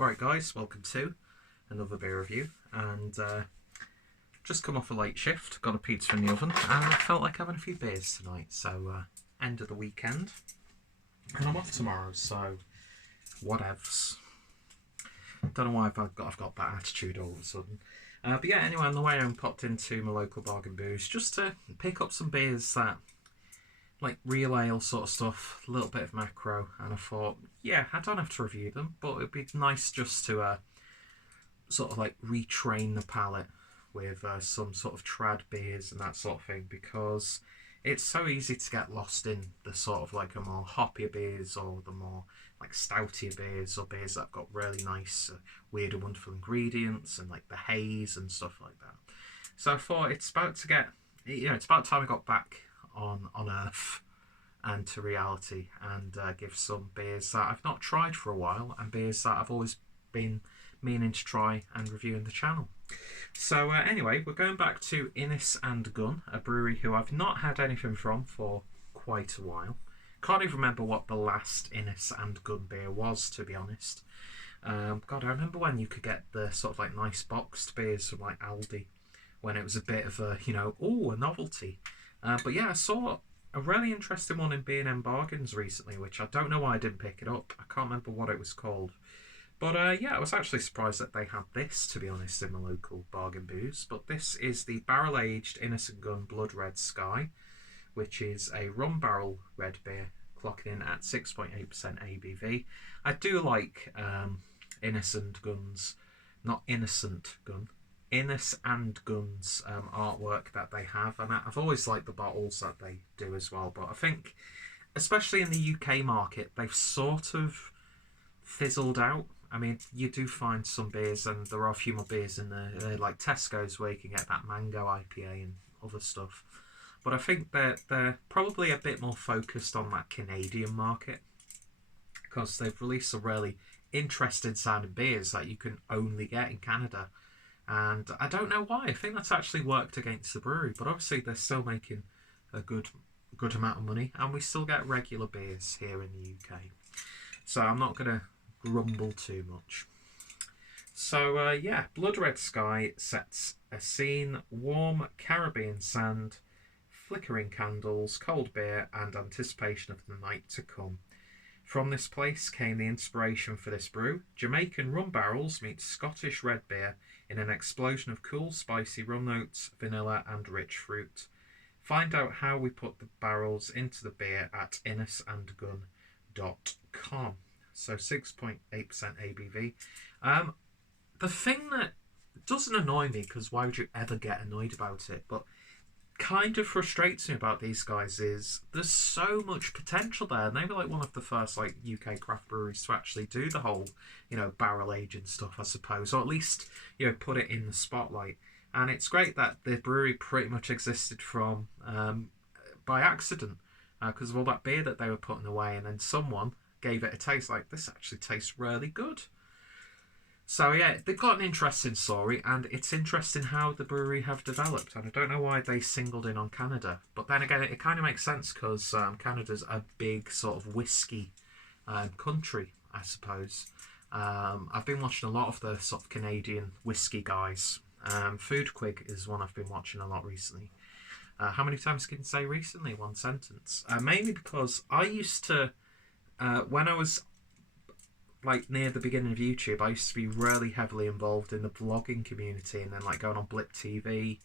Alright guys, welcome to another beer review, and just come off a late shift, got a pizza in the oven, and I felt like having a few beers tonight, so end of the weekend, and I'm off tomorrow, so whatevs. Don't know why I've got that attitude all of a sudden. But yeah, anyway, on the way home, popped into my local bargain booze just to pick up some beers that, like real ale sort of stuff, a little bit of macro, and I thought, yeah, I don't have to review them, but it'd be nice just to sort of like retrain the palate with some sort of trad beers and that sort of thing, because it's so easy to get lost in the sort of like a more hoppier beers or the more like stoutier beers or beers that have got really nice, weird and wonderful ingredients and like the haze and stuff like that. So I thought it's about time I got back on Earth and to reality, and give some beers that I've not tried for a while and beers that I've always been meaning to try and review in the channel. So anyway, we're going back to Innis Gunn, a brewery who I've not had anything from for quite a while. Can't even remember what the last Innis Gunn beer was, to be honest. God, I remember when you could get the sort of like nice boxed beers from like Aldi, when it was a bit of a, a novelty. But yeah, I saw a really interesting one in B&M Bargains recently, which I don't know why I didn't pick it up. I can't remember what it was called. But yeah, I was actually surprised that they had this, to be honest, in my local bargain booze. But this is the barrel-aged Innis Gunn Blood Red Sky, which is a rum barrel red beer, clocking in at 6.8% ABV. I do like Innis Gunn's artwork that they have, and I've always liked the bottles that they do as well, but I think especially in the UK market they've sort of fizzled out. I mean, you do find some beers, and there are a few more beers in there, like Tesco's, where you can get that mango IPA and other stuff, but I think they're probably a bit more focused on that Canadian market, because they've released some really interesting sounding beers that you can only get in Canada. And I don't know why. I think that's actually worked against the brewery, but obviously they're still making a good amount of money, and we still get regular beers here in the UK. So I'm not going to grumble too much. So yeah, Blood Red Sky sets a scene: warm Caribbean sand, flickering candles, cold beer, and anticipation of the night to come. From this place came the inspiration for this brew. Jamaican rum barrels meet Scottish red beer in an explosion of cool, spicy rum notes, vanilla, and rich fruit. Find out how we put the barrels into the beer at innisandgunn.com. So 6.8% ABV. The thing that doesn't annoy me, because why would you ever get annoyed about it, but kind of frustrates me about these guys is there's so much potential there, and they were like one of the first like UK craft breweries to actually do the whole barrel aging stuff, I suppose, or at least put it in the spotlight. And it's great that the brewery pretty much existed from by accident, because of all that beer that they were putting away, and then someone gave it a taste, like, this actually tastes really good. So yeah, they've got an interesting story, and it's interesting how the brewery have developed, and I don't know why they singled in on Canada, but then again it kind of makes sense, because Canada's a big sort of whiskey country, I suppose. I've been watching a lot of the sort of Canadian whiskey guys. Food Quig is one I've been watching a lot recently. How many times can you say recently? One sentence. Mainly because I used to, when I was like near the beginning of YouTube, I used to be really heavily involved in the vlogging community, and then like going on Blip TV,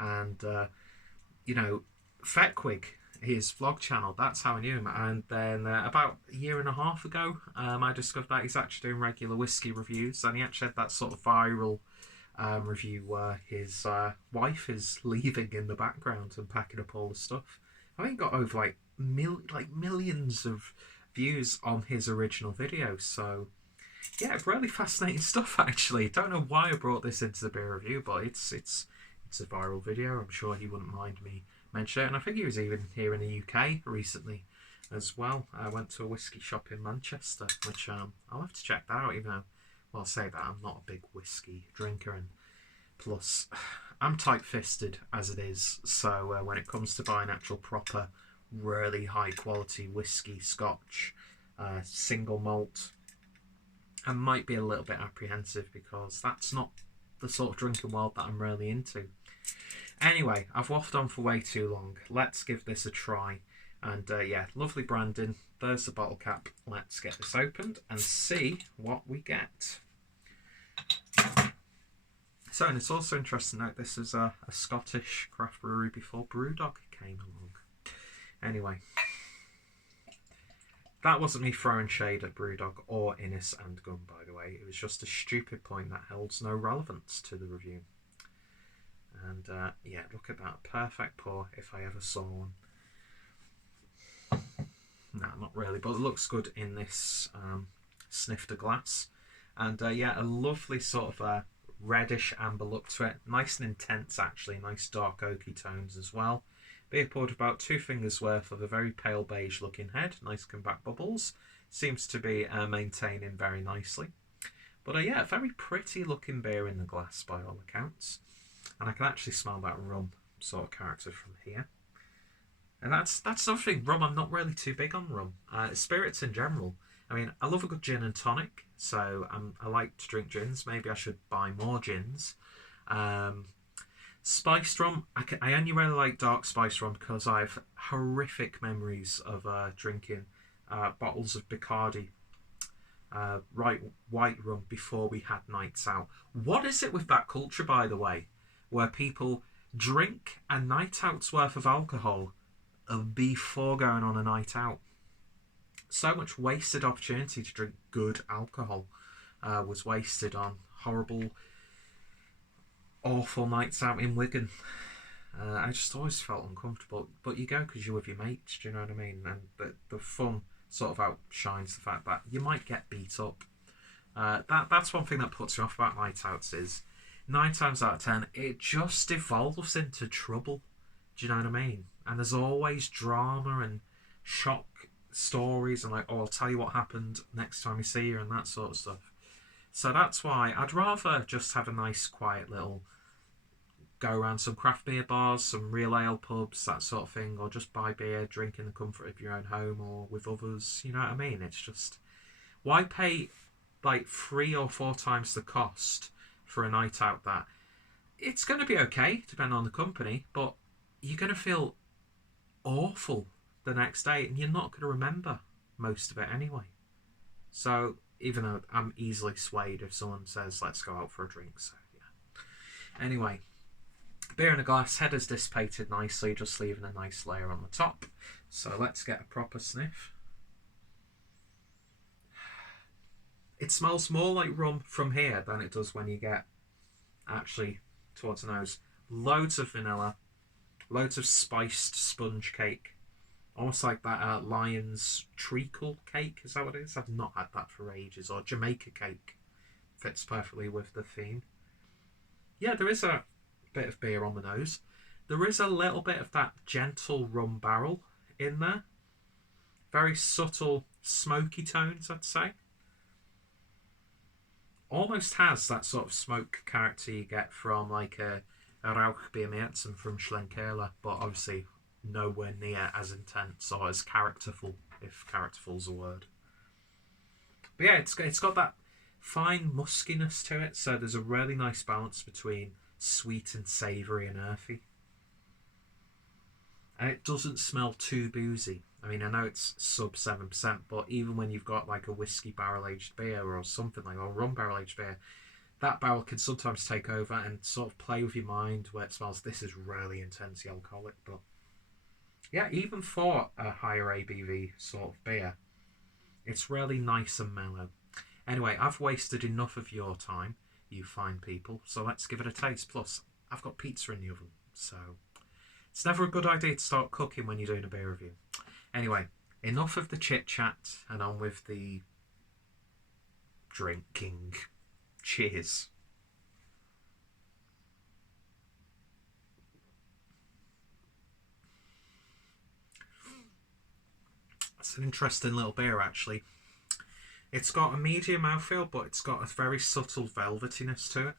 and Fetquig, his vlog channel, that's how I knew him. And then about a year and a half ago, I discovered that he's actually doing regular whiskey reviews, and he actually had that sort of viral review where his wife is leaving in the background and packing up all the stuff. I think he got over like millions of views on his original video. So yeah, really fascinating stuff actually. Don't know why I brought this into the beer review, but it's a viral video. I'm sure he wouldn't mind me mentioning it. And I think he was even here in the UK recently as well. I went to a whiskey shop in Manchester, which I'll have to check that out, even though, well, I'll say that I'm not a big whiskey drinker, and plus I'm tight-fisted as it is, so when it comes to buying actual proper really high quality whiskey, Scotch, single malt, I might be a little bit apprehensive because that's not the sort of drinking world that I'm really into. Anyway, I've waffled on for way too long. Let's give this a try. And yeah, lovely branding. There's the bottle cap. Let's get this opened and see what we get. So, and it's also interesting to note this is a Scottish craft brewery before Brewdog came along. Anyway, that wasn't me throwing shade at Brewdog or Innis Gunn, by the way. It was just a stupid point that holds no relevance to the review. And yeah, look at that. Perfect pour if I ever saw one. No, not really, but it looks good in this snifter glass. And yeah, a lovely sort of reddish amber look to it. Nice and intense, actually. Nice dark oaky tones as well. Beer poured about 2 fingers worth of a very pale beige looking head. Nice compact bubbles. Seems to be maintaining very nicely. But yeah, a very pretty looking beer in the glass by all accounts. And I can actually smell that rum sort of character from here. And that's another thing. Rum, I'm not really too big on rum. Spirits in general. I mean, I love a good gin and tonic, so I like to drink gins. Maybe I should buy more gins. Spiced rum, I only really like dark spiced rum because I have horrific memories of drinking bottles of Bacardi, white rum before we had nights out. What is it with that culture, by the way, where people drink a night out's worth of alcohol before going on a night out? So much wasted opportunity to drink good alcohol was wasted on horrible, awful nights out in Wigan. I just always felt uncomfortable. But you go because you're with your mates, do you know what I mean? And the fun sort of outshines the fact that you might get beat up. That's one thing that puts me off about night outs is 9 times out of 10, it just evolves into trouble. Do you know what I mean? And there's always drama and shock stories and like, oh, I'll tell you what happened next time we see you and that sort of stuff. So that's why I'd rather just have a nice quiet little go around some craft beer bars, some real ale pubs, that sort of thing, or just buy beer, drink in the comfort of your own home or with others. You know what I mean? It's just, why pay like 3 or 4 times the cost for a night out that it's going to be okay depending on the company, but you're going to feel awful the next day and you're not going to remember most of it anyway. So even though I'm easily swayed if someone says let's go out for a drink, so yeah. Anyway, beer in a glass, head has dissipated nicely, just leaving a nice layer on the top. So let's get a proper sniff. It smells more like rum from here than it does when you get actually towards the nose. Loads of vanilla, loads of spiced sponge cake. Almost like that Lion's treacle cake, is that what it is? I've not had that for ages. Or Jamaica cake. Fits perfectly with the theme. Yeah, there is a bit of beer on the nose. There is a little bit of that gentle rum barrel in there. Very subtle smoky tones, I'd say. Almost has that sort of smoke character you get from like a Rauchbiermärzen from Schlenkerla, but obviously nowhere near as intense or as characterful, if characterful's a word. But yeah, it's got that fine muskiness to it, so there's a really nice balance between sweet and savoury and earthy. And it doesn't smell too boozy. I mean, I know it's sub 7%, but even when you've got like a whiskey barrel-aged beer or something like, or rum barrel-aged beer, that barrel can sometimes take over and sort of play with your mind where it smells, this is really intensely alcoholic, but yeah, even for a higher ABV sort of beer, it's really nice and mellow. Anyway, I've wasted enough of your time, you fine people, so let's give it a taste. Plus, I've got pizza in the oven, so it's never a good idea to start cooking when you're doing a beer review. Anyway, enough of the chit-chat and on with the drinking. Cheers. It's an interesting little beer, actually. It's got a medium mouthfeel, but it's got a very subtle velvetiness to it.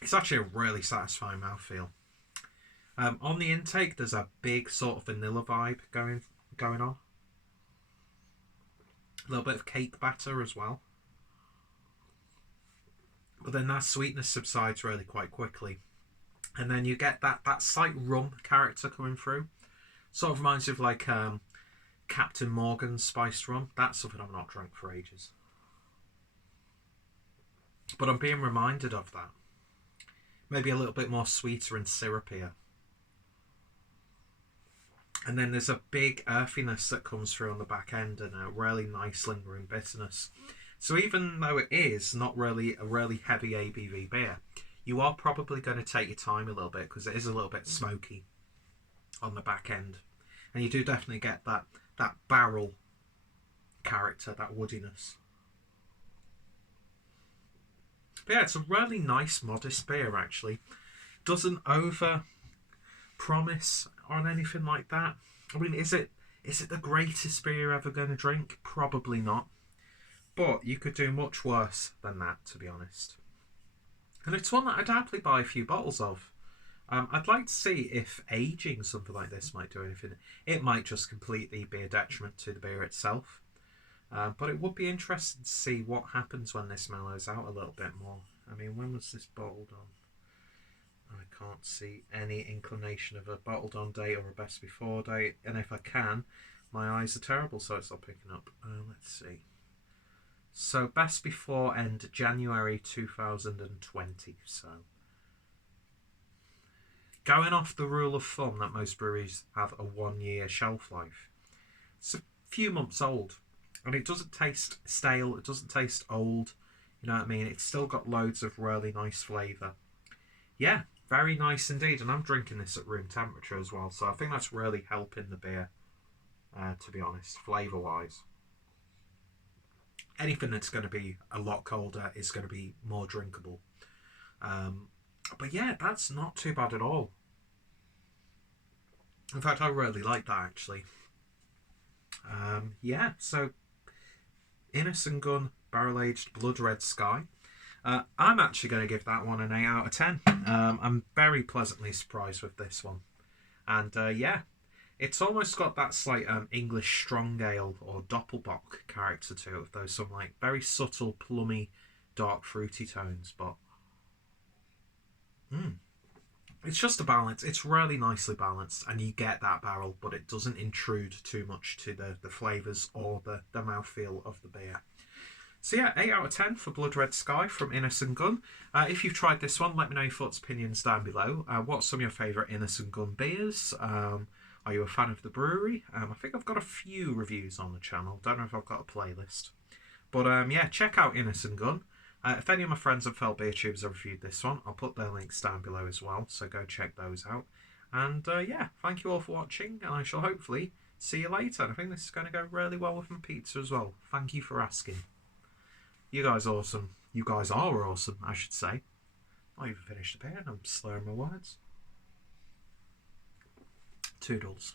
It's actually a really satisfying mouthfeel. On the intake, there's a big sort of vanilla vibe going on. A little bit of cake batter as well. But then that sweetness subsides really quite quickly. And then you get that slight rum character coming through. Sort of reminds you of like Captain Morgan's spiced rum. That's something I've not drunk for ages. But I'm being reminded of that. Maybe a little bit more sweeter and syrupier. And then there's a big earthiness that comes through on the back end and a really nice lingering bitterness. So even though it is not really a really heavy ABV beer, you are probably going to take your time a little bit because it is a little bit smoky on the back end. And you do definitely get that barrel character, that woodiness. But yeah, it's a really nice, modest beer actually. Doesn't over promise on anything like that. I mean, is it the greatest beer you're ever going to drink? Probably not. But you could do much worse than that, to be honest. And it's one that I'd happily buy a few bottles of. I'd like to see if aging something like this might do anything. It might just completely be a detriment to the beer itself. But it would be interesting to see what happens when this mellows out a little bit more. I mean, when was this bottled on? I can't see any inclination of a bottled on date or a best before date. And if I can, my eyes are terrible, so it's not picking up. Let's see. So best before end January 2020. So going off the rule of thumb that most breweries have a 1 year shelf life, it's a few months old. And it doesn't taste stale, it doesn't taste old. You know what I mean? It's still got loads of really nice flavour. Yeah, very nice indeed. And I'm drinking this at room temperature as well. So I think that's really helping the beer, to be honest, flavour-wise. Anything that's going to be a lot colder is going to be more drinkable. But yeah, that's not too bad at all. In fact, I really like that actually. Yeah, so Innis Gunn Barrel Aged Blood Red Sky. I'm actually going to give that one an 8 out of 10. I'm very pleasantly surprised with this one. And yeah, it's almost got that slight English strong ale or doppelbock character to it, with those some like very subtle, plummy, dark, fruity tones. But it's just a balance. It's really nicely balanced, and you get that barrel, but it doesn't intrude too much to the flavours or the mouthfeel of the beer. So yeah, 8 out of 10 for Blood Red Sky from Innis Gunn. If you've tried this one, let me know your thoughts, opinions down below. What's some of your favourite Innis Gunn beers? Are you a fan of the brewery? I think I've got a few reviews on the channel. Don't know if I've got a playlist. But yeah, check out Innis Gunn. If any of my friends and fellow beer tubers have reviewed this one, I'll put their links down below as well. So go check those out. And yeah, thank you all for watching. And I shall hopefully see you later. And I think this is going to go really well with my pizza as well. Thank you for asking. You guys are awesome. You guys are awesome, I should say. Not even finished the beer and I'm slurring my words. Toodles.